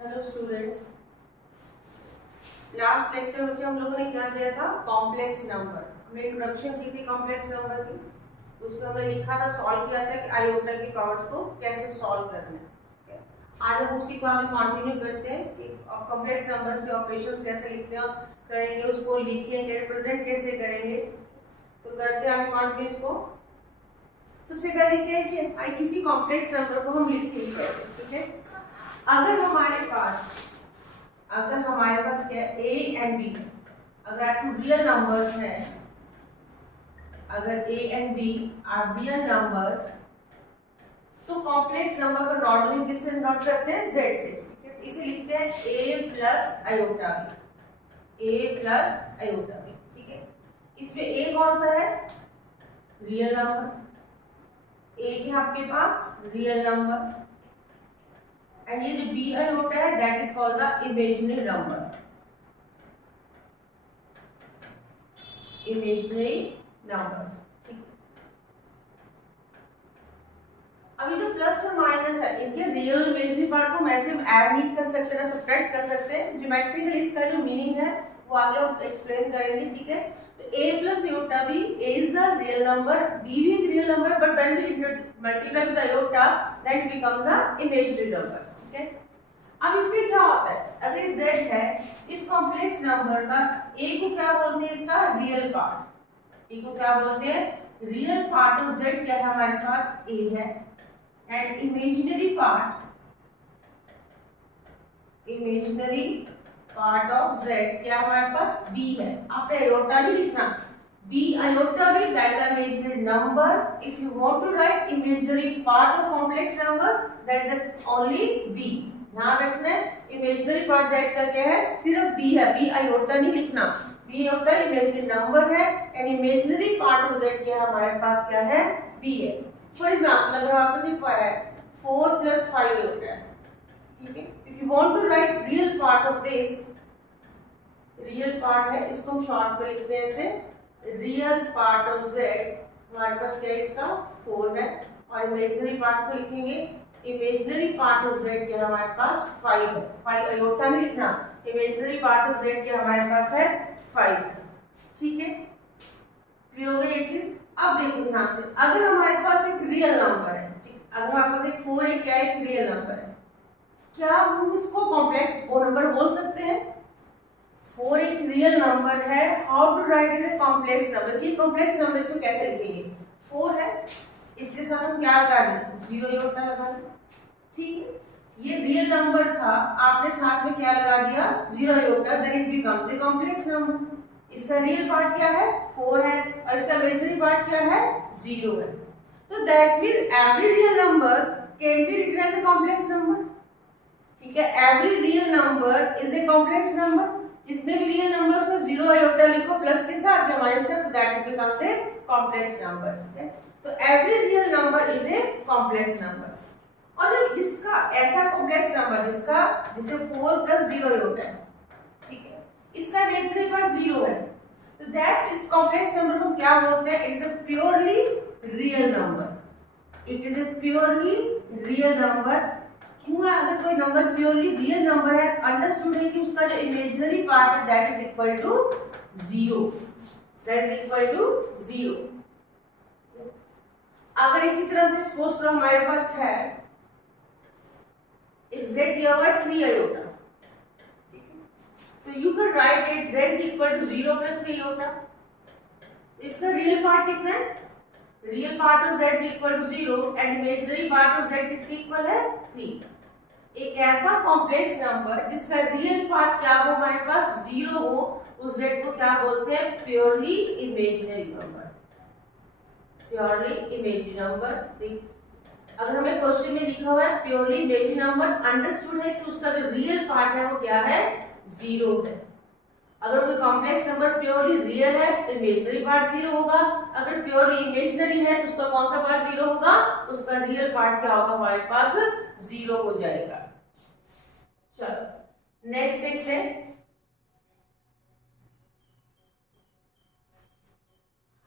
Hello students, last lecture में हम लोगों ने क्या किया था? Complex number. हमने इंट्रोडक्शन की थी कॉम्प्लेक्स नंबर की। उसमें हमने लिखा था, सॉल्व किया था कि आयोटा की पावर्स को कैसे सॉल्व करना है। ठीक है? आज हम उसी को आगे कंटिन्यू करते हैं कि कॉम्प्लेक्स नंबर्स के ऑपरेशंस कैसे लिखते हैं, करेंगे, उसको लिखेंगे, रिप्रेजेंट कैसे करेंगे। तो करते हैं आगे कंटिन्यू इसको। सबसे पहले क्या है कि किसी कॉम्प्लेक्स नंबर को हम लिखेंगे। ठीक है? अगर हमारे पास क्या है, ए एंड बी, अगर टू रियल नंबर्स हैं, अगर A and B are real numbers, तो कॉम्प्लेक्स नंबर का नॉर्मली किससे नोट करते हैं? जेड से। ठीक है? इसे लिखते हैं A plus iota B, A plus iota B. ठीक है? इसमें ए कौन सा है? Real number. ए के आपके पास रियल नंबर, एंड ये जो बी आयोटा है that is called the imaginary number. Imaginary numbers. ठीक है? अभी जो प्लस और माइनस है, इनके रियल इमेजिनरी पार्ट को हम ऐसे ऐड नहीं कर सकते ना सब्ट्रैक्ट कर सकते। ज्योमेट्रिकली इसका जो मीनिंग है वो आगे हम एक्सप्लेन करेंगे। ठीक है? तो a plus iota b, a is the real number, b भी एक real number, but when we multiply with iota that becomes a imaginary number. ठीक है? अब इसमें क्या होता है, अगर z है, इस कॉम्प्लेक्स नंबर का a को क्या बोलते हैं? इसका रियल पार्ट। a को क्या बोलते हैं? रियल पार्ट ऑफ z क्या है हमारे पास? a है, and imaginary part of z क्या हमारे पास? b है। आपने आयोटा नहीं लिखना, b iota b, that is imaginary number. If you want to write imaginary part of complex number, that is the only b. ध्यान रखना है, इमेजिनरी पार्ट z का क्या है? सिर्फ b है, b iota नहीं लिखना। b iota इमेजिनरी नंबर है, and imaginary part of z क्या हमारे पास क्या है? b है। फॉर एग्जाम्पल, अगर आपके पास है 4 + 5 iota, ठीक है? If you want to write real part of this, real part है, इसको हम शॉर्ट में लिखते हैं ऐसे, रियल पार्ट ऑफ z हमारे पास क्या है? इसका 4 है, और इमेजिनरी पार्ट को लिखेंगे, इमेजिनरी पार्ट ऑफ z क्या हमारे पास? 5 है। 5 आयोटा नहीं लिखना, इमेजिनरी पार्ट ऑफ z क्या हमारे पास है? 5। ठीक है? क्लियर हो गई ये चीज? अब देखो ध्यान से, अगर हमारे पास एक रियल नंबर है, अगर हमारे पास एक 4 एक क्या है? एक रियल नंबर है, क्या हम इसको कॉम्प्लेक्स नंबर बोल सकते हैं? 4 एक रियल नंबर है, how to write it a complex number? ये कॉम्प्लेक्स नंबर इसको कैसे लिखेंगे? 4 है, इसके साथ हम क्या लगा दें? 0 आयोटा लगा दें। ठीक है? ये रियल नंबर था, आपने साथ में क्या लगा दिया? 0 iota, then it becomes a complex number. इसका रियल पार्ट क्या है? 4 है, और इसका इमेजिनरी पार्ट क्या है? 0 है। तो that means every real number can be written as a complex number. ठीक है? Every real number is a complex number. जितने भी रियल नंबर्स को 0 आयोटा लिखो प्लस के साथ या माइनस का, तो that becomes a complex number. ठीक है? तो every real number is a complex number. और जब जिसका ऐसा कॉम्प्लेक्स नंबर जिसे 4 + 0 आयोटा है, ठीक है, इसका इमेजिनरी पार्ट 0 है, तो दैट इस कॉम्प्लेक्स नंबर को क्या बोलते हैं? It is a purely real number. It is a purely real number. क्यों है? अगर कोई नंबर प्योरली रियल नंबर है, अंडरस्टूड है कि उसका जो इमेजिनरी पार्ट है that is equal to 0, that is equal to 0। अगर इसी तरह से सपोज करो हमारे पास है एक z दिया हुआ है 3 आयोटा, ठीक है, तो you can write it z is equal to 0 + 3 iota. इसका रियल पार्ट कितना है? Real part of z is equal to 0, and imaginary part of z किसके इक्वल है? 3। एक ऐसा कॉम्प्लेक्स नंबर जिसका रियल पार्ट क्या हो हमारे पास? 0 हो, उस z को क्या बोलते हैं? Purely imaginary number. Purely imaginary number. अगर हमें क्वेश्चन में लिखा हुआ है प्योरली इमेजिनरी नंबर, अंडरस्टूड है कि उसका जो रियल पार्ट है वो क्या है? 0 है। अगर कोई कॉम्प्लेक्स नंबर प्योरली रियल है तो इमेजिनरी पार्ट 0 होगा, अगर प्योरली इमेजिनरी है तो उसका कौन सा पार्ट 0 होगा? उसका रियल पार्ट क्या होगा हमारे पास? 0 हो जाएगा। चलो नेक्स्ट देखते हैं।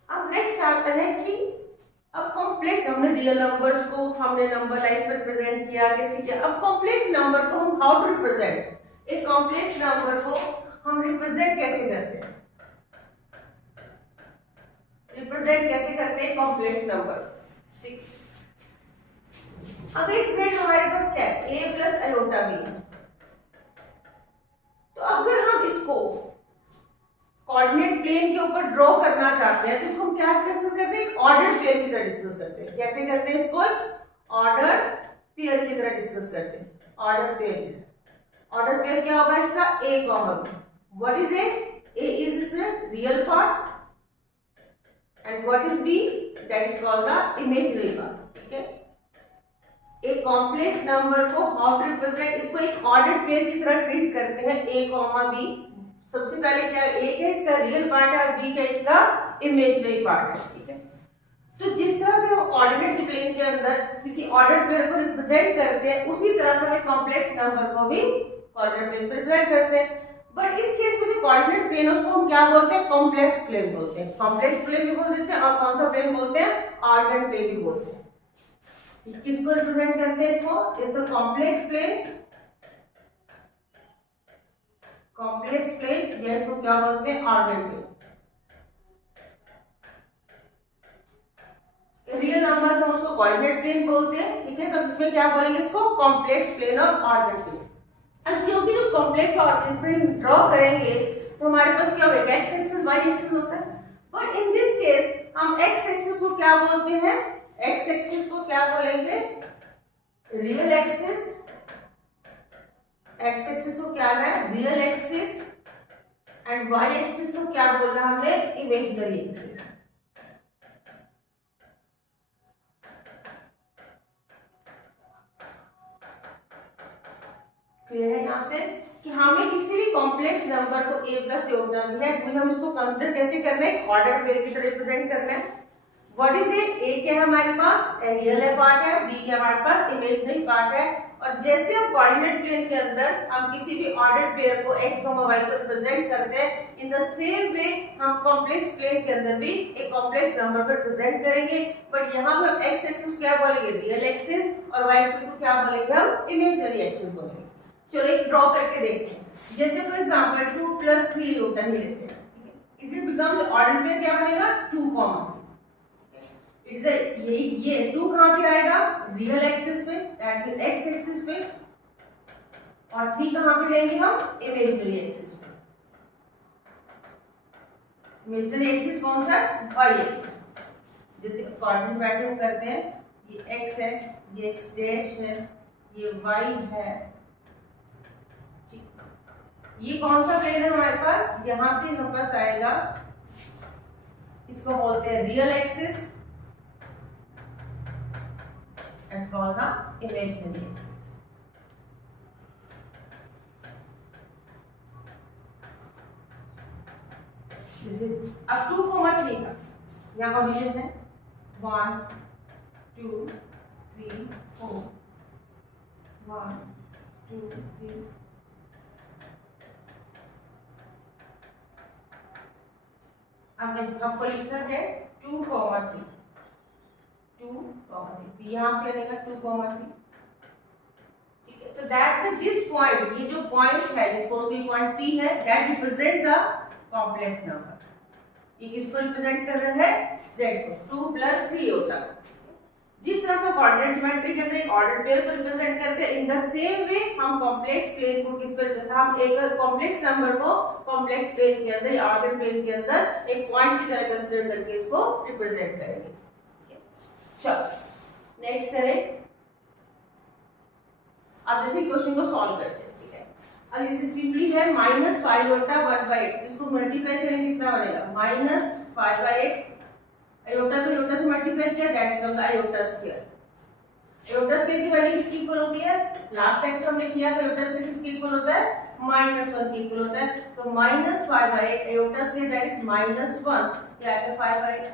अब नेक्स्ट आता है कि अब कॉम्प्लेक्स, हमने रियल नंबर्स को हमने नंबर लाइन पर रिप्रेजेंट किया, कैसे किया। अब कॉम्प्लेक्स नंबर को हम हाउ टू रिप्रेजेंट, एक कॉम्प्लेक्स नंबर को हम रिप्रेजेंट कैसे करते हैं, रिप्रेजेंट कैसे करते हैं कॉम्प्लेक्स नंबर। ठीक, अगर z हमारे पास क्या है, a प्लस आयोटा b है, तो अगर हम इसको कोऑर्डिनेट प्लेन के ऊपर ड्रॉ करना चाहते हैं तो इसको हम क्या डिस्कस करते हैं, ऑर्डर पेयर की तरह डिस्कस करते हैं। कैसे करते हैं इसको, ऑर्डर पेयर की तरह डिस्कस करते हैं। ऑर्डर पेयर, ऑर्डर पेयर क्या होगा इसका, a comma b। What is a is it's real part and what is b, that is called the imaginary part. ठीक है, एक कॉम्प्लेक्स नंबर को हाउ टू रिप्रेजेंट, इसको एक ऑर्डर पेयर की तरह ट्रीट करते हैं, a कॉमा b। सबसे पहले क्या है, एक है इसका रियल पार्ट है और बी क्या इसका इमेजिनरी पार्ट है। ठीक है, तो जिस तरह से हम कोऑर्डिनेट प्लेन के अंदर किसी ऑर्डर पेयर को रिप्रेजेंट करते हैं, उसी तरह से हम कॉम्प्लेक्स नंबर को भी कोऑर्डिनेट प्लेन पर रिप्रेजेंट करते हैं। बट इस केस में जो कोऑर्डिनेट प्लेन है उसको हम क्या बोलते हैं, कॉम्प्लेक्स प्लेन बोलते हैं। कॉम्प्लेक्स प्लेन भी बोल देते हैं और कौन सा प्लेन बोलते हैं, ऑर्डर प्लेन भी बोलते हैं। किसको रिप्रेजेंट करते हैं इसको, एक तो कॉम्प्लेक्स प्लेन, कॉम्प्लेक्स प्लेन, या इसको क्या बोलते हैं, ऑर्डर प्लेन। रियल नंबर हम उसको कोऑर्डिनेट प्लेन बोलते हैं। ठीक है, तो इसमें क्या बोलेंगे इसको, कॉम्प्लेक्स प्लेन और ऑर्डर प्लेन। अब क्योंकि जो कॉम्प्लेक्स ऑर्डर प्लेन ड्रॉ करेंगे तो हमारे पास क्या होगा, एक्स एक्सिस वाई एक्सिस होता है। बट इन दिस केस हम एक्स एक्सिस को क्या बोलते हैं, एक्स एक्सिस को क्या बोलेंगे, रियल एक्सिस। एक्स एक्सिस को क्या है, real axis, and Y axis को क्या बोलना हमने, इमेजिनरी एक्सिस। क्लियर है यहाँ से कि हमें किसी भी कॉम्प्लेक्स नंबर को a प्लस योगना है, हम इसको कंसीडर कैसे करना है, ऑर्डर पेयर की तरह रिप्रेजेंट करना है। व्हाट इज a क्या है हमारे पास, रियल पार्ट है, b क्या हमारे पास इमेजिनरी पार्ट है। और जैसे हम कोऑर्डिनेट प्लेन के अंदर हम किसी भी ऑर्डर पेयर को x, y को रिप्रेजेंट करते हैं, इन द सेम वे हम कॉम्प्लेक्स प्लेन के अंदर भी एक कॉम्प्लेक्स नंबर को रिप्रेजेंट करेंगे। बट यहाँ हम x एक्सिस क्या बोलेंगे, रियल एक्सिस, और y एक्सिस को क्या बोलेंगे, हम इमेजिनरी एक्सिस बोलेंगे। चलो एक ड्रॉ करके देखते हैं। जैसे फॉर एग्जांपल 2 प्लस 3 योगता ही लेते हैं। ठीक है, इट बिकम्स ऑर्डर पेयर क्या बनेगा, 2 कॉमा। इट्स ये 2 कहां पे आएगा, रियल एक्सिस पे, दैट मींस एक्स एक्सिस पे, और 3 कहां पे लेंगे हम, इमेजिनरी एक्सिस पे। इमेजिनरी एक्सिस कौन सा, वाई एक्सिस। जैसे कोऑर्डिनेट मैट्रिक्स करते हैं, ये x है, ये x डैश है, ये y है। ये कौन सा प्लेन है हमारे पास, यहां से हमारे पास आएगा, इसको बोलते हैं real axis, it's called the imaginary axis. जैसे अब 2 को मत लेगा, यहाँ कंडीशन है 1 2 3 4, 1 2 3। हमको लिखना है 2, 3, 2, 3, यहाँ से लेगा 2, 3। ठीक है, तो दैट दिस पॉइंट, ये जो पॉइंट है, सपोज ये पॉइंट P है, that represent the complex number. ये किसको रिप्रेजेंट कर रहा है, Z को। 2 प्लस 3 होता है। जिस तरह से कोऑर्डिनेट ज्योमेट्री के अंदर एक ऑर्डर पेयर को रिप्रेजेंट करते हैं, इन द सेम वे हम कॉम्प्लेक्स प्लेन को किस पर, हम एक कॉम्प्लेक्स नंबर को कॉम्प्लेक्स प्लेन के अंदर या ऑर्डर प्लेन के अंदर एक पॉइंट की तरह कंसीडर करके इसको रिप्रेजेंट करेंगे। चलो नेक्स्ट करें। अब जैसे क्वेश्चन को सॉल्व करते हैं। ठीक है, अब जैसे सिंपली है -5 बटा 1/8, इसको मल्टीप्लाई करेंगे कितना बनेगा, -5/8। आयोटा को आयोटा से मल्टीप्लाई किया, that becomes iota square. Iota square की वैल्यू किसकी इक्वल होती है, लास्ट टाइम जो हमने किया था आयोटा स्क्वायर किसके इक्वल होता है, -1 के इक्वल होता है। तो -5/8 आयोटा स्क्वायर दैट इज -1, क्या आएगा 5/8।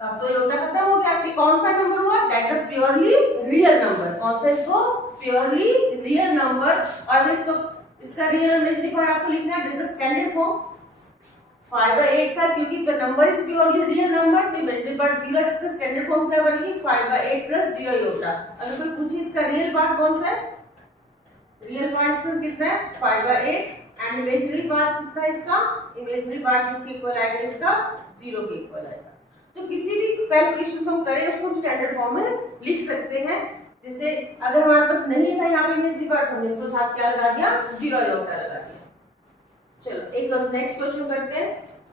तब तो आयोटा खत्म हो गया, आपकी कौन सा नंबर हुआ, that is purely real number. कौन सा, इसको प्योरली रियल नंबर। और इसको इसका रियल इमेजिनरी पार्ट आपको लिखना है, this is the standard form. 5/8 था क्योंकि number is purely real number, तो इमेजिनरी पार्ट 0 है, इसका स्टैंडर्ड फॉर्म क्या बनेगी 5/8 प्लस 0 आयोटा। अगर कोई पूछे इसका रियल पार्ट कौन सा है, रियल पार्ट इसका कितना है 5/8 एंड इमेजिनरी पार्ट कितना है इसका, इमेजिनरी पार्ट किसके इक्वल आएगा, इसका 0 के इक्वल आएगा। तो किसी भी कैलकुलेशन हम करें उसको हम स्टैंडर्ड फॉर्म में लिख सकते हैं। जैसे अगर हमारे पास नहीं था यहाँ पे इमेजिनरी पार्ट, हमने इसको साथ क्या लगा दिया 0 आयोटा लगा दिया। चलो एक नेक्स्ट क्वेश्चन करते हैं।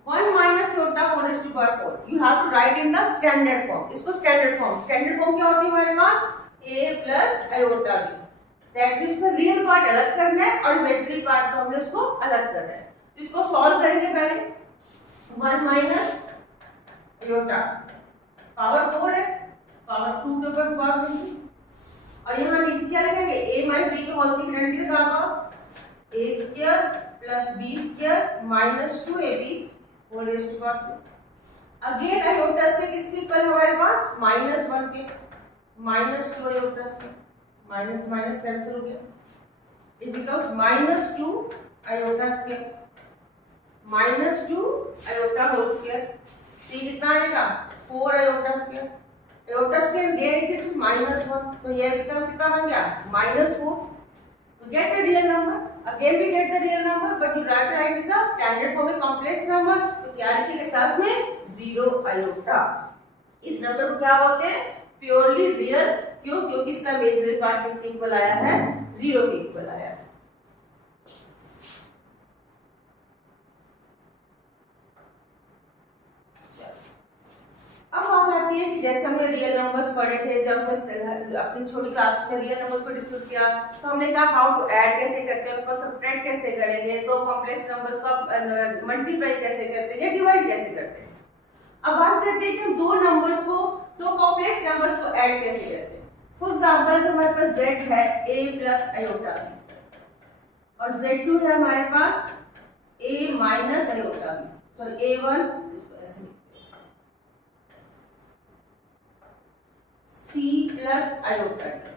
1 minus iota 4 raised to power 4 you have to write in the standard form। इसको स्टैंडर्ड फॉर्म क्या होती है हमारे पास a plus iota b, that means इसका रियल पार्ट अलग करना है और इमेजिनरी पार्ट को हमने उसको अलग करना है। तो इसको सॉल्व करेंगे पहले। 1 minus iota पावर 4 है, पावर 2 के ऊपर पावर देंगे और यहाँ नीचे क्या लिखेंगे a minus b के होल की आइडेंटिटी निकालो, a square plus b square minus 2ab whole raise to power 2। Again iotas के किसके इक्वल है हमारे पास -1 के, -2 आयोटास के, माइनस माइनस कैंसिल हो गया, इट बिकम्स -2 आयोटास के -2 आयोटा होल स्क्वायर। तो ये कितना आएगा 4 iota square, iota square get it is -1, तो ये बिकम कितना बन गया -4। to get the real number, again we get the real number but you have to write in the standard form में complex number, तो क्या लिखेंगे साथ में 0 आयोटा। इस नंबर को क्या बोलते हैं प्योरली रियल, क्यों, क्योंकि इसका इमेजिनरी पार्ट किसके इक्वल आया है 0 के इक्वल आया है। अब बात आती है कि जैसे हमने रियल नंबर्स पढ़े थे, जब हम अपनी छोटी क्लास में रियल नंबर्स को डिस्कस किया तो हमने कहा हाउ टू ऐड कैसे करते हैं, उनको सब्ट्रैक्ट कैसे करेंगे, दो कॉम्प्लेक्स नंबर्स को मल्टीप्लाई कैसे करते हैं, डिवाइड कैसे करते हैं। अब बात करते हैं कि हम दो नंबर्स को, दो कॉम्प्लेक्स नंबर्स को ऐड कैसे करते हैं। फॉर एग्जांपल हमारे पास z है a प्लस आयोटा b और z2 है हमारे पास a minus iota b, sorry a1 c plus iota d।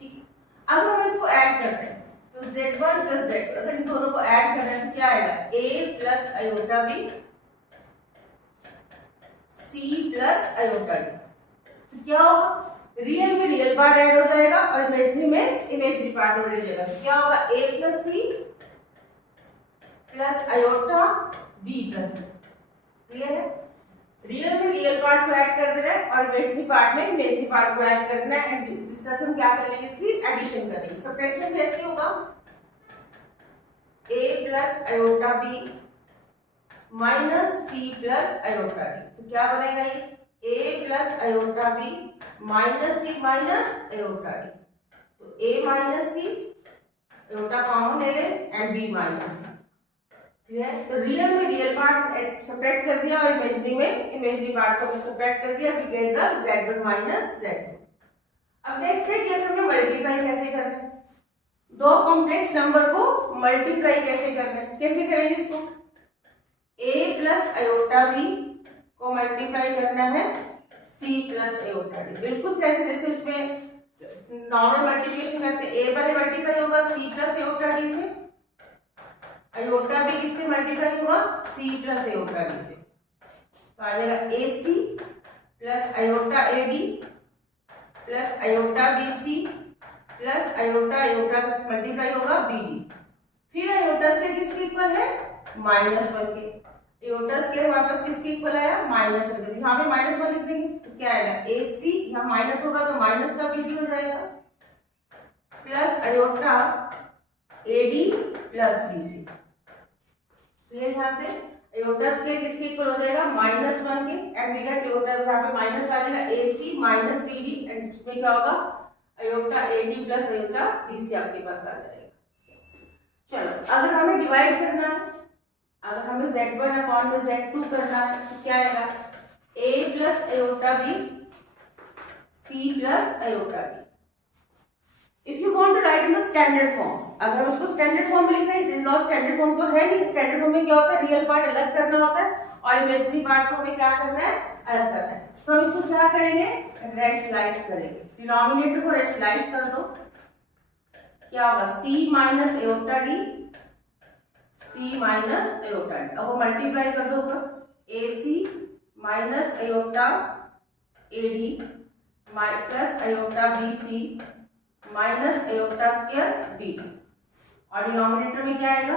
ठीक, अगर हम इसको ऐड करते हैं तो z1 प्लस z2, अगर इन दोनों को ऐड कर रहे हैं तो क्या आएगा a plus iota b c plus iota d। तो क्या होगा रियल में रियल पार्ट ऐड हो जाएगा और इमेजिनरी में इमेजिनरी पार्ट हो जाएगा। तो क्या होगा a plus c plus iota b plus c। Clear है, रियल में रियल पार्ट को ऐड कर देना है और इमेजिनरी पार्ट में इमेजिनरी पार्ट को ऐड करना है एंड इस तरह से हम क्या करेंगे इसकी एडिशन करेंगे। सब्ट्रैक्शन कैसे होगा a plus iota b minus c plus iota d। तो क्या बनेगा ये a plus iota b minus c minus iota d। तो a minus c iota common ले ले and b minus d। Clear, तो रियल में रियल पार्ट सब्ट्रैक्ट कर दिया और इमेजिनरी में इमेजिनरी पार्ट को सब्ट्रैक्ट कर दिया, we get the z1 minus z2। अब नेक्स्ट है कि हमें मल्टीप्लाई कैसे करना है, दो कॉम्प्लेक्स नंबर को मल्टीप्लाई कैसे करना है। कैसे करेंगे इसको a प्लस आयोटा b को मल्टीप्लाई करना है c प्लस आयोटा d। बिल्कुल सेम जैसे उसमें नॉर्मल मल्टीप्लिकेशन करते हैं, a पहले मल्टीप्लाई होगा c प्लस आयोटा d से, आयोटा भी किससे मल्टीप्लाई होगा c प्लस आयोटा b से। तो आ जाएगा ac plus iota ad plus iota bc plus iota iota का मल्टीप्लाई होगा bd। फिर आयोटा के किसके इक्वल है -1 के, आयोटा के हमारे पास किसके इक्वल आया -1 के, यहाँ पे -1 लिख देंगे तो क्या आएगा ac, यहाँ माइनस होगा तो माइनस का bd हो जाएगा plus iota ad plus bc। ये यहाँ से आयोटा के किसके इक्वल हो जाएगा -1 के एंड वी गेट आयोटा, यहाँ पे माइनस आ जाएगा ac माइनस bd एंड इसमें क्या होगा iota ad plus iota bc आपके पास आ जाएगा। चलो अगर हमें डिवाइड करना है, अगर हमें z1 अपॉन में z2 करना है तो क्या आएगा a plus iota b c plus iota d। If you want to write in the standard form, अगर हम उसको स्टैंडर्ड फॉर्म में लिख रहे हैं, स्टैंडर्ड फॉर्म तो है नहीं, स्टैंडर्ड फॉर्म में क्या होता है रियल पार्ट अलग करना होता है और इमेजिनरी पार्ट को हमें क्या करना है अलग करना है। तो हम इसको क्या करेंगे रैशनलाइज करेंगे, डिनोमिनेटर को रैशनलाइज कर दो, क्या होगा c minus iota d C minus iota D. अब वो मल्टीप्लाई कर दो ऊपर, A C minus iota A D plus iota B C minus iota square B D. और डिनोमिनेटर में क्या आएगा,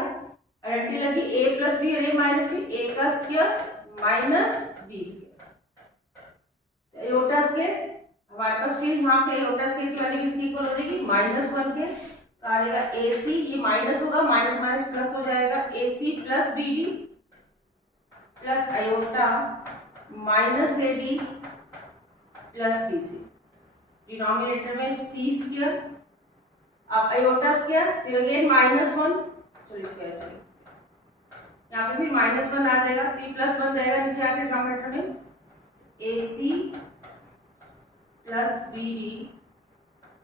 आइडेंटिटी लगी, ए प्लस बी और ए माइनस बी, ए का square minus B square. Iota square हमारे पास, फिर यहाँ से अयोटा स्क्वायर की वैल्यू किसकी इक्वल हो जाएगी, -1 के, तो आ जाएगा ए सी, ये माइनस होगा, माइनस माइनस प्लस हो जाएगा, A C plus B D plus iota minus A D plus B C. Denominator में सी स्क्वायर, अब अयोटा स्क्वायर, फिर अगेन -1, चलो इसको ऐसे यहाँ पे फिर -1 आ जाएगा, तो +1 जाएगा नीचे आके डिनोमिनेटर में, A C plus B D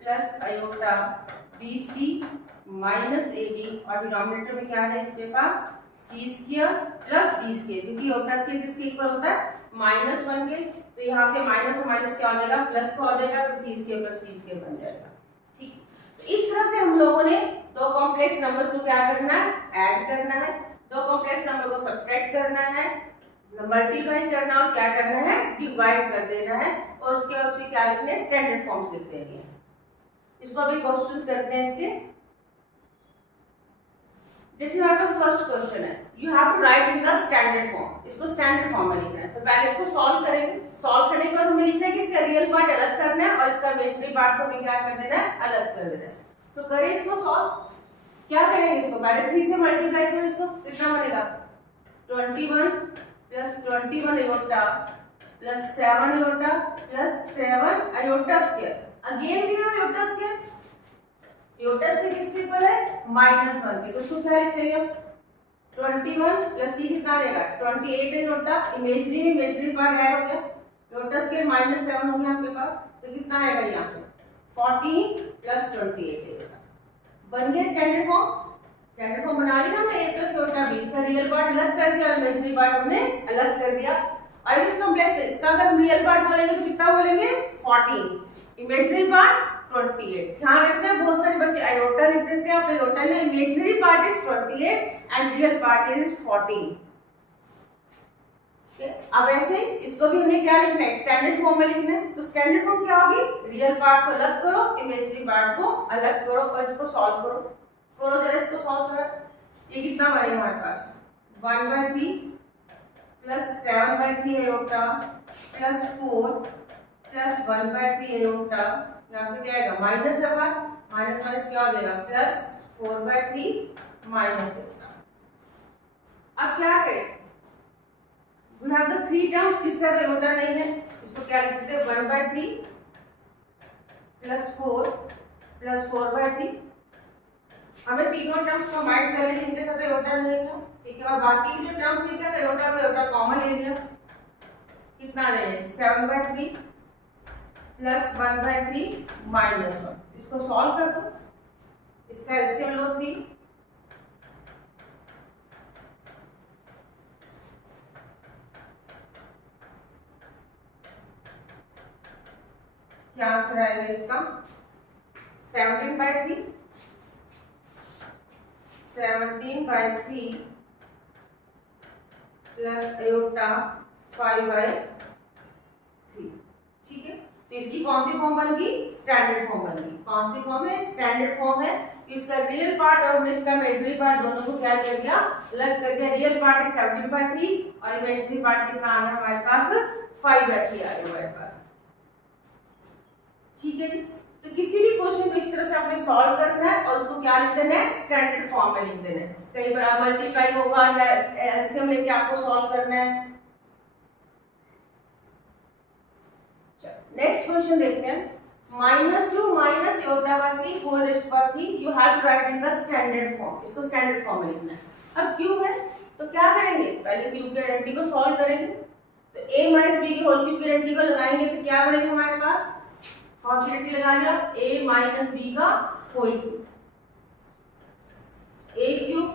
plus iota B C minus A D, और डिनोमिनेटर में क्या आ जाएगा आपके पास, C square plus D square, क्योंकि अयोटा स्क्वायर किसके इक्वल होता है, -1 के, तो यहाँ से माइनस और माइनस क्या हो जाएगा, प्लस का हो जाएगा, तो सी स्क्वायर प्लस डी स्क्वायर बन जाएगा। ठीक, तो इस तरह से हम लोगों ने दो कॉम्प्लेक्स नंबर्स को क्या करना है, ऐड करना है, दो कॉम्प्लेक्स नंबर को सब्ट्रैक्ट करना है, मल्टीप्लाई करना और क्या करना है, डिवाइड कर देना है, और उसके बाद उसके क्या लिखने हैं, स्टैंडर्ड फॉर्म्स लिख देंगे। इसको अभी क्वेश्चंस करते हैं इसके। जैसे हमारे पास फर्स्ट क्वेश्चन है, you have to write in the standard form, इसको स्टैंडर्ड फॉर्म में लिखना है। तो पहले इसको सॉल्व करेंगे, सॉल्व करने के बाद हमें लिखना है कि इसका रियल पार्ट अलग करना है और इसका इमेजिनरी पार्ट को भी क्या कर देना है, अलग कर देना है। तो करें इसको सॉल्व, क्या करेंगे, इसको पहले 3 से मल्टीप्लाई करो, इसको कितना बनेगा, 21 plus 21 iota plus 7 iota plus 7 iota square, again भी है अयोटा स्क्वायर, अयोटा स्क्वायर किसके इक्वल है, -1 के, तो इसको क्या लिखते हैं, 21 प्लस ये कितना आएगा, 28 अयोटा, इमेजिनरी पार्ट ऐड हो गया, अयोटा स्क्वायर -7 हो गया आपके पास, तो कितना आएगा यहाँ से 14 प्लस 28 अयोटा, बन गया स्टैंडर्ड फॉर्म। स्टैंडर्ड फॉर्म बना लिया हमने, a प्लस अयोटा b, इसका रियल पार्ट अलग कर दिया और इमेजिनरी पार्ट हमने अलग कर दिया। और इस कॉम्प्लेक्स में इसका अगर हम रियल पार्ट बोलेंगे तो कितना बोलेंगे, 14, इमेजिनरी पार्ट 28। ध्यान रखना है, बहुत सारे बच्चे अयोटा लिख देते हैं, आप अयोटा ले, imaginary part is 28 and real part is 14। अब ऐसे इसको भी हमें क्या लिखना है, स्टैंडर्ड फॉर्म में लिखना है। तो स्टैंडर्ड फॉर्म क्या होगी, रियल पार्ट को अलग करो, इमेजिनरी पार्ट को अलग करो और इसको सॉल्व करो। करो जरा इसको सॉल्व कर, ये कितना बनेगा हमारे पास, 1/3 plus 7/3 iota plus 4 plus 1/3 iota, यहाँ से क्या आएगा, माइनस है, माइनस माइनस क्या हो जाएगा, प्लस 4/3 माइनस अयोटा। अब क्या करें, we have the 3 terms जिसका अयोटा नहीं है, इसको क्या लिखते हैं, 1/3 प्लस 4 प्लस 4/3, हमें तीनों टर्म्स कंबाइन कर लिए जिनके साथ अयोटा नहीं था, ठीक है, और बाकी जो टर्म्स लिखा था अयोटा में अयोटा कॉमन ले लिया, कितना रहे 7/3 प्लस 1/3 माइनस 1, इसको सॉल्व कर दो, इसका एलसीएम लो 3, क्या आंसर आएगा इसका, 17/3 प्लस अयोटा 5/3। ठीक है, तो इसकी कौन सी फॉर्म बन गई, स्टैंडर्ड फॉर्म बन गई। कौन सी फॉर्म है, स्टैंडर्ड फॉर्म है। इसका रियल पार्ट और इसका इमेजिनरी पार्ट दोनों को क्या कर दिया, अलग कर दिया। रियल पार्ट है 17/3 और इमेजिनरी पार्ट कितना आ गया हमारे पास, 5/3 आ गया हमारे पास। ठीक है जी, तो किसी भी क्वेश्चन को इस तरह से आपने सॉल्व करना है और उसको क्या लिख देना है, स्टैंडर्ड फॉर्म में लिख देना है। कई बार मल्टीप्लाई होगा या एलसीएम लेके आपको सॉल्व करना है। नेक्स्ट क्वेश्चन देखते हैं, -2 माइनस अयोटा/3 whole raised power 3 you have to write in the standard form, इसको स्टैंडर्ड फॉर्म में लिखना है। अब क्यूब है तो क्या करेंगे, पहले क्यूब की आइडेंटिटी को सॉल्व करेंगे। तो a माइनस b की होल क्यूब की आइडेंटिटी को लगाएंगे तो क्या बनेगा हमारे पास, कॉन्स्टेंट लगाएंगे आप a माइनस b का whole cube, a cube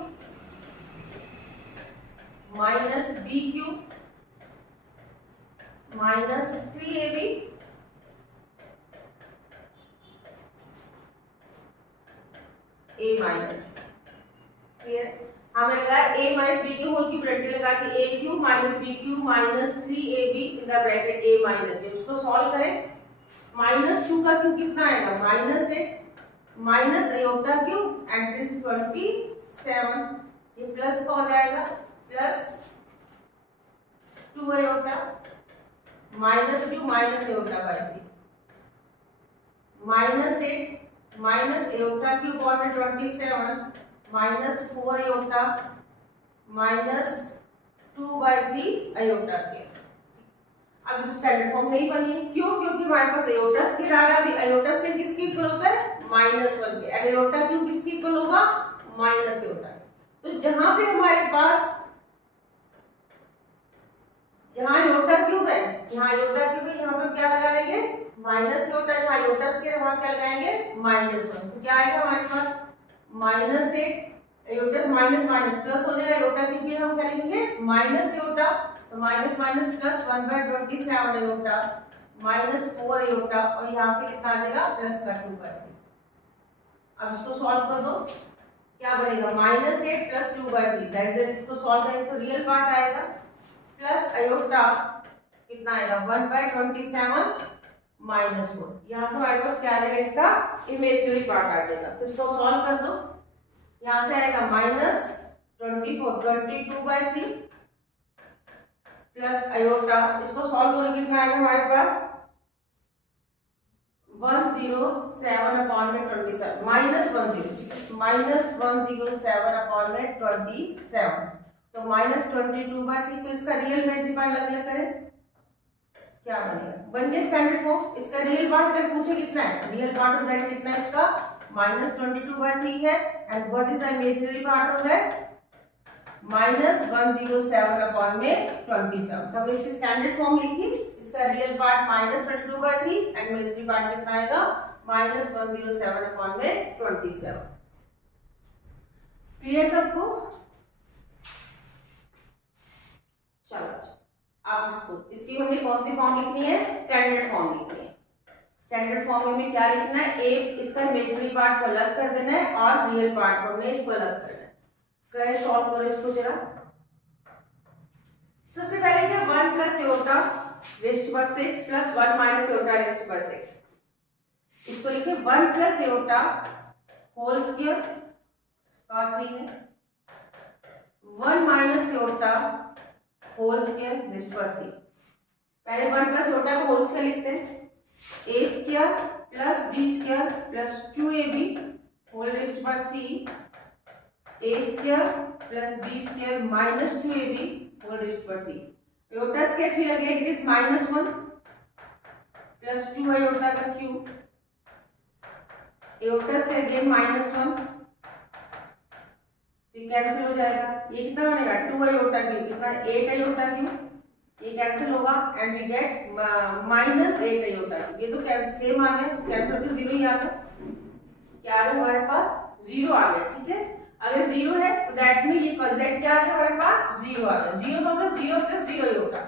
minus b cube minus 3ab a minus. Clear, हमें लगा a माइनस बी के होल की प्रोडक्ट लगा दी a cube minus b cube minus 3ab in the bracket a minus b। उसको solve करें। -2 का cube कितना आएगा -8 minus iota cube and this 27, ये प्लस का हो जाएगा plus 2 iota minus cube minus aorta bye 3 -8 minus iota cube और में 27 minus 4 iota minus 2/3 iota square. अब तो स्टैंडर्ड फॉर्म नहीं बनी है, क्यों? क्योंकि हमारे पास अयोटा स्क्वायर आ रहा है। अभी अयोटा स्क्वायर किसके इक्वल होता है -1 के, अयोटा क्यूब किसके इक्वल होगा माइनस अयोटा। तो जहां पे हमारे पास जहां अयोटा क्यूब है, यहाँ अयोटा क्यूब है, यहाँ पे क्या लगा देंगे माइनस अयोटा, जहां अयोटा स्क्वायर वहां क्या लगाएंगे -1। तो क्या आएगा हमारे पास -8 अयोटा माइनस माइनस प्लस हो जाएगा, अयोटा क्यूब भी हम क्या लिखेंगे माइनस अयोटा, तो minus minus plus 1/27 iota minus 4 iota और यहाँ से कितना आ जाएगा प्लस का 2/3। अब इसको सॉल्व कर दो, क्या बनेगा -8 प्लस 2/3 दैट इज, इसको सॉल्व करेंगे तो रियल पार्ट आएगा प्लस अयोटा कितना आएगा 1/27 माइनस 4। यहाँ से हमारे पास क्या आ जाएगा इसका इमेजिनरी पार्ट आ जाएगा। तो इसको सॉल्व कर दो, यहाँ से आएगा -24 22/3 प्लस अयोटा, इसको सॉल्व करेंगे कितना आएगा हमारे पास 107 अपॉन में 27 -10 -107 अपॉन में 27। तो -22/3, तो इसका रियल इमेजिनरी पार्ट अलग करें क्या बनेगा, बन गया स्टैंडर्ड फॉर्म। इसका रियल पार्ट अगर पूछे कितना है, रियल पार्ट हो जाएगा कितना इसका -22/3 है and what is the imaginary part हो गया -107 अपॉन में 27। तो इसकी स्टैंडर्ड फॉर्म लिखी, इसका real part -22/3 and imaginary part कितना आएगा -107 अपॉन में 27। क्लियर सबको? चलो अब इसकी हमने कौन सी फॉर्म लिखनी है, स्टैंडर्ड फॉर्म लिखनी है। स्टैंडर्ड फॉर्म में क्या लिखना है, एक इसका इमेजिनरी पार्ट को अलग कर देना है और रियल पार्ट को हमने इसको अलग करना है। करें सॉल्व करो इसको जरा। सबसे पहले क्या 1 प्लस अयोटा रेस्ट पर 6 प्लस 1 माइनस अयोटा रेस्ट पर 6, इसको लिखे 1 प्लस अयोटा होल स्क्वायर और 3 है 1 minus iota whole square rest पर 3। पहले 1 प्लस अयोटा को होल स्क्वायर लिखते हैं, a square plus b square plus 2ab whole rest पर 3 a square plus b square minus 2ab whole rest पर 3। Iota square फिर again it is -1 plus 2 iota का cube, iota square again -1 ये cancel हो जाएगा, ये कितना बनेगा 2 अयोटा क्यूब, कितना 8 अयोटा क्यूब, ये कैंसिल होगा and we get -8 iota cube. ये तो सेम आ गया, कैंसिल तो 0 ही आ गया, क्या आ गया हमारे पास 0 आ गया। ठीक है, अगर 0 है तो दैट मीन ये z क्या आ गया हमारे पास 0 आ गया। 0 का मतलब 0 प्लस 0 अयोटा,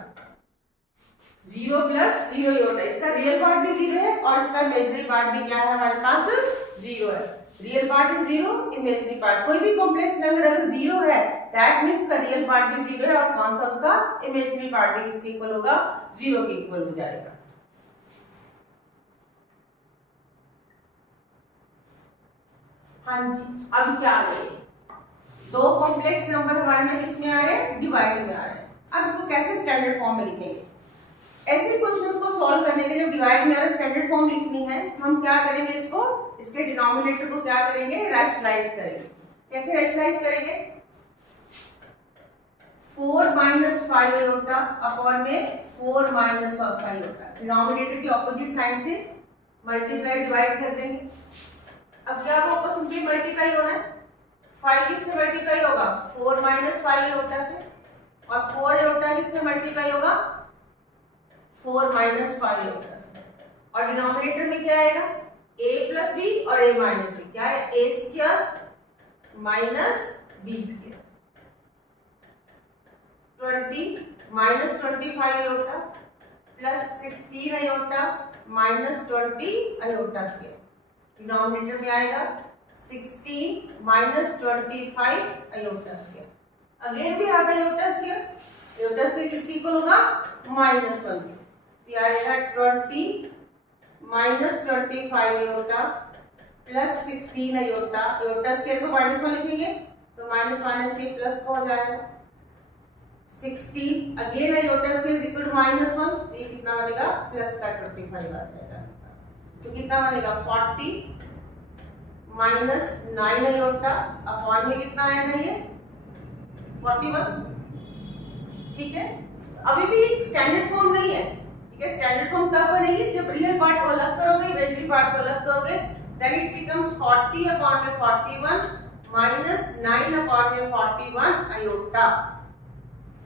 0 प्लस 0 अयोटा, इसका रियल पार्ट भी 0 है और इसका इमेजिनरी पार्ट भी क्या है हमारे पास 0 है। Real part is 0, imaginary part कोई भी कॉम्प्लेक्स नंबर अगर 0 है दैट मींस का रियल पार्ट भी 0 है और कौन सा उसका इमेजिनरी पार्ट भी किसके इक्वल होगा 0 के इक्वल हो जाएगा। हाँ जी, अब क्या आ रही है, दो कॉम्प्लेक्स नंबर हमारे में किसमें आ रहे हैं डिवाइड में आ रहे हैं। अब इसको कैसे स्टैंडर्ड फॉर्म में लिखेंगे, ऐसे क्वेश्चंस को सॉल्व करने के लिए डिवाइड में स्टैंडर्ड फॉर्म लिखनी है। हम क्या करेंगे, इसको इसके डिनोमिनेटर को क्या करेंगे रैशनलाइज करेंगे। कैसे रैशनलाइज करेंगे, 4 माइनस 5 अयोटा अपॉन में 4 माइनस 5 अयोटा, डिनोमिनेटर के ऑपोजिट साइन से मल्टीप्लाई डिवाइड कर देंगे। अब क्या होगा आपस में मल्टीप्लाई होना है, 5 किससे मल्टीप्लाई होगा 4 माइनस 5 अयोटा से और 4 अयोटा किससे मल्टीप्लाई होगा 4 माइनस 5 अयोटा से और डिनोमिनेटर में क्या आएगा a प्लस बी और a माइनस बी, क्या है a square minus b square 20 minus 25 iota plus 16 iota minus 20 iota square, denominator में आएगा 16 minus 25 iota square. अगेन भी आता है iota square. Iota square किसके इक्वल होगा? -1 के. तो आएगा 20 minus 25 iota plus 16 iota. iota square को -1 लिखेंगे तो माइनस माइनस से प्लस हो जाएगा. 16 again iota square is equal to -1. ये कितना बनेगा? प्लस का 25 आ जाएगा. तो कितना बनेगा? 40 माइनस 9 iota अपॉन में कितना आएगा? ये 41. ठीक है. अभी भी स्टैंडर्ड फॉर्म नहीं है. ठीक है. स्टैंडर्ड फॉर्म तब बनेगी जब रियल पार्ट को अलग करोगे, इमेजिनरी पार्ट को अलग करोगे. देन इट बिकम्स 40 अपॉन में 41 माइनस 9 अपॉन में 41 iota.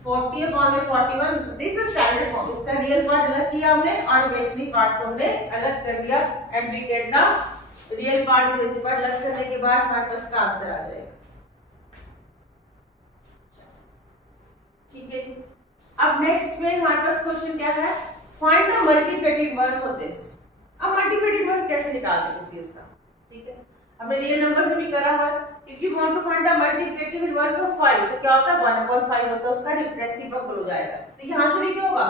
40 अपॉन में 41. This is standard form. इसका रियल पार्ट अलग किया हमने और इमेजिनरी पार्ट को हमने अलग कर दिया and we get the real part imaginary part अलग करने के बाद हमारे पास का आंसर आ जाएगा. ठीक है. अब नेक्स्ट में हमारे पास क्वेश्चन क्या है? Find the multiplicative inverse of this. अब मल्टीप्लिकेटिव इनवर्स कैसे निकालते हैं इस चीज का? ठीक है. हमने रियल नंबर से भी करा हुआ. If you want to find the multiplicative inverse of 5 तो क्या होता है? 1/5 होता है. उसका रेसिप्रोकल हो जाएगा. तो यहां से भी क्या होगा?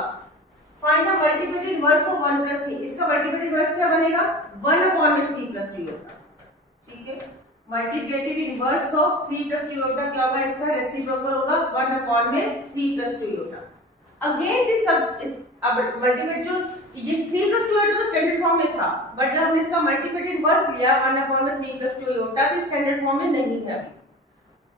Find the multiplicative inverse of 1 + 3. इसका मल्टीप्लिकेटिव इनवर्स क्या बनेगा? 1/3 + 2 होगा. ठीक है. मल्टीप्लिकेटिव इनवर्स ऑफ 3 + 2 होगा. क्या होगा? इसका रेसिप्रोकल होगा 1/3 + 2 होगा. अगेन दिस अब मल्टीप्लिकेट जो ये 3 + 2 तो स्टैंडर्ड फॉर्म में था, बट जब हमने इसका मल्टीप्लिकेटिव इनवर्स लिया 1/3 + 2 होता तो स्टैंडर्ड फॉर्म में नहीं है.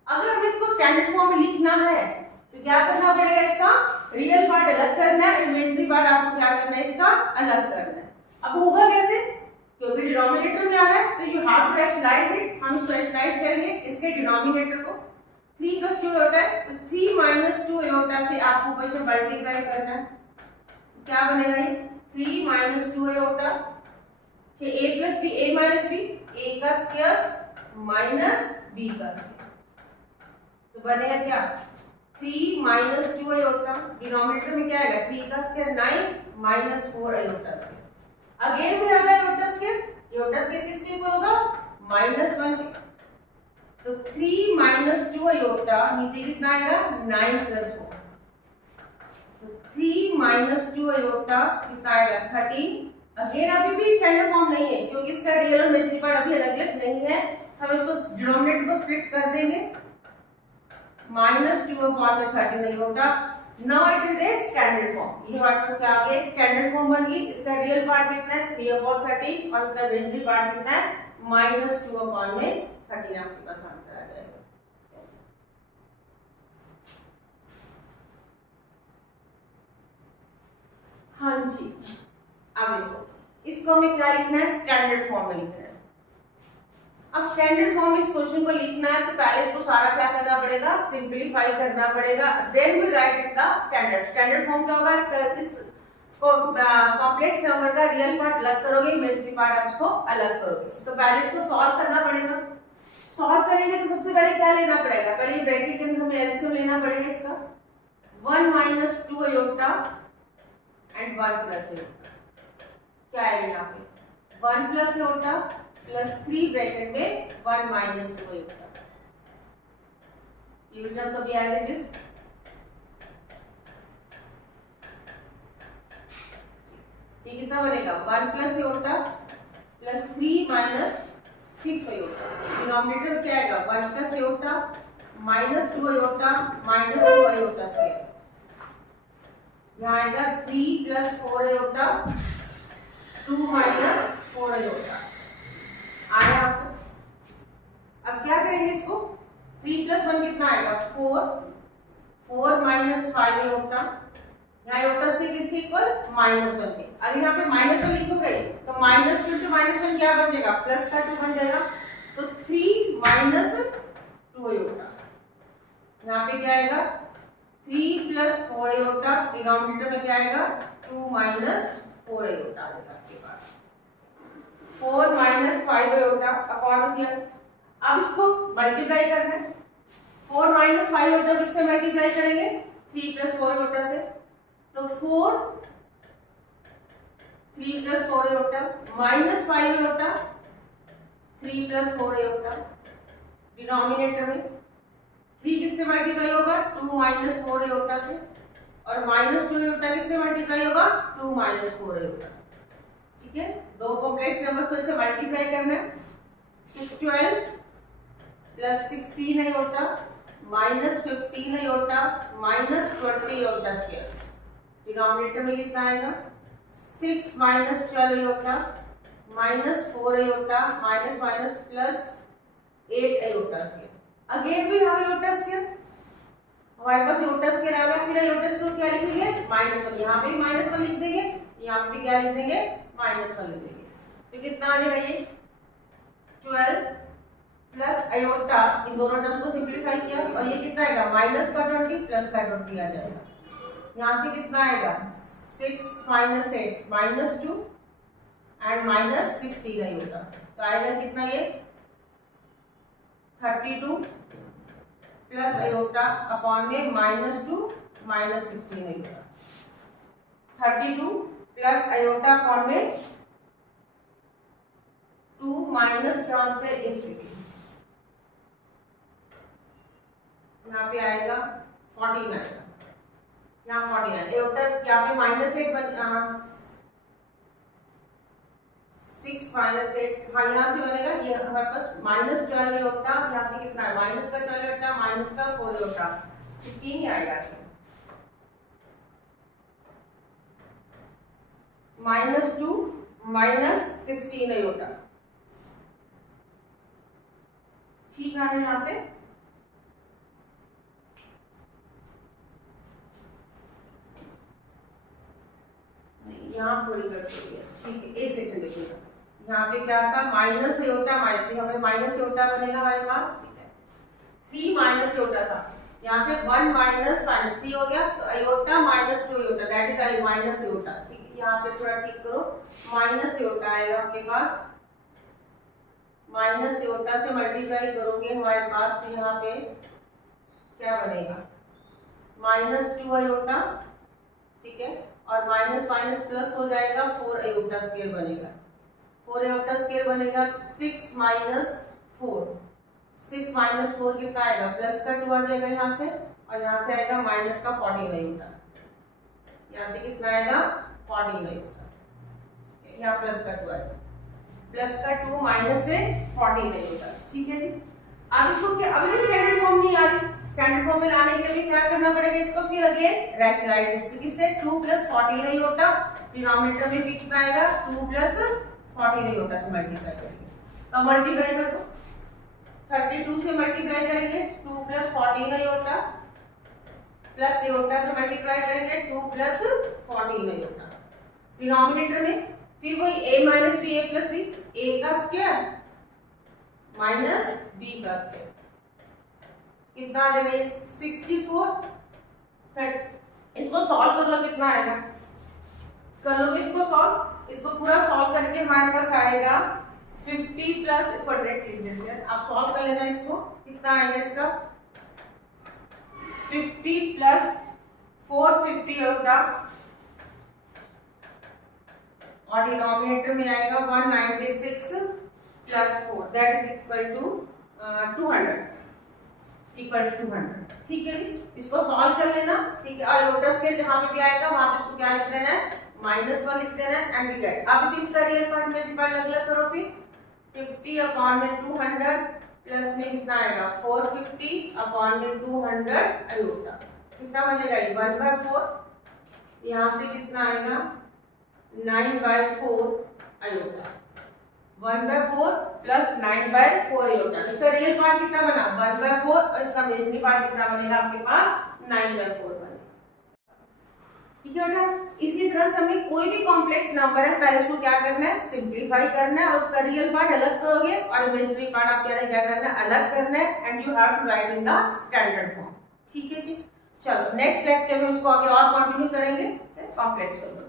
अगर हमें इसको स्टैंडर्ड फॉर्म में लिखना है तो क्या करना पड़ेगा? इसका रियल पार्ट अलग करना है, इमेजिनरी पार्ट आपको क्या करना है? इसका अलग करना है. अब होगा कैसे? क्योंकि डिनोमिनेटर में आ रहा है तो you have to rationalise it. हम इसको रैशनलाइज करेंगे इसके डिनोमिनेटर को. 3 + 2 होता है तो 3 - 2 iota से आपको ऊपर से मल्टीप्लाई करना है. तो क्या बनेगा? ये 3 - 2 iota से a + b, a - b, a का स्क्वायर माइनस b का स्क्वायर. तो बनेगा क्या? 3 - 2 iota. डिनोमिनेटर में क्या आएगा? 3 का स्क्वायर 9 - 4 iota स्क्वायर. अगेन भी आ रहा है iota स्क्वायर. iota स्क्वायर किसके इक्वल होगा? -1 के. तो 3 - 2 iota नीचे कितना आएगा? 9 + 4. तो 3 - 2 iota कितना आएगा? 13. अगेन अभी भी स्टैंडर्ड फॉर्म नहीं है क्योंकि इसका रियल और इमेजिनरी पार्ट अभी अलग अलग नहीं है. हम इसको डिनोमिनेटर को स्प्लिट कर देंगे. -2/13 iota. Now it is a standard form. ये हमारे पास क्या आ गया? एक स्टैंडर्ड फॉर्म बन गई. इसका रियल पार्ट कितना है? 3/13 और इसका इमेजिनरी पार्ट कितना है? -2/13. आपके पास आंसर आ जाएगा. हाँ जी. अब देखो इसको हमें क्या लिखना है? स्टैंडर्ड फॉर्म में लिखना है. अब स्टैंडर्ड फॉर्म में इस क्वेश्चन को लिखना है तो पहले इसको सारा क्या करना पड़ेगा? सिंपलीफाई करना पड़ेगा. Then we write it the standard. Standard form क्या होगा? इस कॉम्प्लेक्स नंबर का रियल पार्ट अलग करोगे, इमेजिनरी पार्ट आप उसको अलग करोगे. तो पहले इसको सॉल्व करना पड़ेगा. सॉल्व करेंगे तो सबसे पहले क्या लेना पड़ेगा? पहले ब्रैकेट के अंदर हमें एलसीएम लेना पड़ेगा इसका. 1 - 2 iota एंड 1 + iota. क्या आएगा यहाँ पे? 1 + iota प्लस 3 ब्रैकेट में 1 - 2 iota. You will have to be as it is. ये कितना बनेगा? 1 + iota प्लस 3 - 6 iota. डिनोमिनेटर में क्या आएगा? 1 + iota -2 iota -2 iota स्क्वायर. यहाँ आएगा 3 + 4 iota 2 - 4 iota. आया आपको. अब क्या करेंगे इसको? 3 + 1 कितना आएगा? 4 4 - 5 iota. यहाँ iota से किसके इक्वल? -1 के. अगर यहाँ पे -1 लिखोगे तो -2 to -1 क्या बन जाएगा? प्लस का 2 बन जाएगा. तो 3 - 2 iota. यहाँ पे क्या आएगा? 3 + 4 iota. डिनोमिनेटर में क्या आएगा? 2 - 4 iota आएगा आपके पास. 4 - 5 iota अपॉन किया. अब इसको मल्टीप्लाई करना है. 4 - 5 iota किससे मल्टीप्लाई करेंगे? 3 + 4 iota से. तो 4 3 + 4 iota -5 iota 3 plus 4 iota, denominator में 3 किससे मल्टीप्लाई होगा 2 माइनस 4 आयोटा से, और माइनस 2 आयोटा किससे मल्टीप्लाई होगा 2 माइनस 4 आयोटा। ठीक है, दो कॉम्प्लेक्स नंबर्स को इसे मल्टीप्लाई करना है, तो 12 plus 16 iota minus 15 iota minus 20 iota square, denominator में कितना आएगा 6 minus 12 iota minus 4 iota minus minus plus 8 iota square. Again भी हम आयोटा स्क्वायर, हमारे पास आयोटा स्क्वायर आ गया, फिर आयोटा स्क्वायर क्या लिखेंगे -1, यहाँ पे -1 लिख देंगे, यहाँ पे क्या लिख देंगे -1 लिख देंगे। तो कितना आ जाएगा ये 12 प्लस आयोटा, इन दोनों टर्म को सिंप्लीफाई किया, और ये कितना आएगा माइनस का 20 प्लस का 20 आ जाएगा। यहाँ से कितना आएगा 6 माइनस 8 -2 एंड माइनस 16 आयोटा, तो आएगा कितना ये 32 प्लस आयोटा अपॉन में -2 minus 16 iota, 32 plus iota upon में 2 माइनस यहाँ से 1 सेकेंड, यहाँ पे आएगा 14 आएगा, यहाँ 14 आयोटा, यहाँ पे -8 बन 6 माइनस 8, हाँ यहाँ से बनेगा ये हमारे पास -12 आयोटा, यहाँ से कितना है माइनस का 12 आयोटा माइनस का 4 आयोटा 16 ही आएगा, -2 माइनस 16 आयोटा। ठीक है यहाँ से यहाँ थोड़ी गड़बड़ी है, ठीक है, एक सेकंड देखिएगा, यहाँ पे क्या था माइनस आयोटा माइनस, हमारे माइनस आयोटा बनेगा हमारे पास, ठीक है 3 माइनस आयोटा था, यहाँ से 1 माइनस 3 हो गया, तो iota -2 iota that is I minus iota. ठीक है, यहाँ पे थोड़ा ठीक करो, माइनस आयोटा आएगा आपके पास, माइनस आयोटा से मल्टीप्लाई करोगे हमारे पास, तो यहाँ पे क्या बनेगा -2 आयोटा, ठीक है, और माइनस माइनस प्लस हो जाएगा 4 आयोटा स्क्वायर बनेगा, 4 आयोटा स्क्वायर बनेगा 6 माइनस 4, 6 माइनस 4 कितना आएगा प्लस का 2 आ जाएगा यहाँ से, और यहाँ से आएगा माइनस का 14 आयोटा, यहाँ से कितना आएगा 14 आयोटा, यहाँ प्लस का 2 आएगा, प्लस का 2 माइनस से 14 आयोटा। ठीक है जी, अब इसको क्या, अभी स्टैंडर्ड फॉर्म नहीं आ रही, स्टैंडर्ड फॉर्म में लाने के लिए क्या करना पड़ेगा इसको, फिर अगेन रैशनलाइज, तो किससे 2 प्लस 14 आयोटा, डिनोमिनेटर में भी कितना आएगा 2 प्लस 14 आयोटा से मल्टीप्लाई करेंगे, तो मल्टीप्लाई कर दो, 32 से मल्टीप्लाई करेंगे 2 प्लस 14 आयोटा प्लस आयोटा से मल्टीप्लाई करेंगे 2 प्लस 14 आयोटा, डिनोमिनेटर में फिर वही a minus B a plus B, a का स्क्वायर माइनस b का स्क्वायर, कितना आ जाएगा 64, इसको सॉल्व कर लो कितना आएगा, कर लो इसको सॉल्व, इसको पूरा सॉल्व करके हमारे पास आएगा 50 प्लस, इसको डायरेक्ट लिख देते हैं, आप सॉल्व कर लेना इसको, कितना आएगा इसका 50 प्लस 450 आयोटा, और डिनोमिनेटर में आएगा 196 plus 4 that is equal to 200, equal to 200। ठीक है जी, इसको सॉल्व कर लेना, ठीक है, और आयोटा स्क्वायर जहां पे भी आएगा वहां पे इसको क्या लिख देना है -1 लिख देना है, एंड वी गेट, अब भी इसका रियल पार्ट मल्टीप्लाई अलग करो, फिर 50 अपॉन में 200 प्लस में कितना आएगा 450 अपॉन में 200 आयोटा, कितना बनेगा 1/4, यहाँ से कितना आएगा 9/4 आयोटा, 1/4 प्लस 9/4 आयोटा, इसका रियल पार्ट कितना बना 1/4, और इसका इमेजिनरी पार्ट कितना बनेगा आपके पास 9/4 बनेगा। ठीक है बेटा, इसी तरह से हमें कोई भी कॉम्प्लेक्स नंबर है पहले उसको क्या करना है सिंप्लीफाई करना है, और उसका रियल पार्ट अलग करोगे और इमेजिनरी पार्ट आप क्या करना है अलग करना है, and you have to write in the standard form. ठीक है जी, चलो नेक्स्ट लेक्चर में उसको आगे और कंटिन्यू करेंगे कॉम्प्लेक्स नंबर।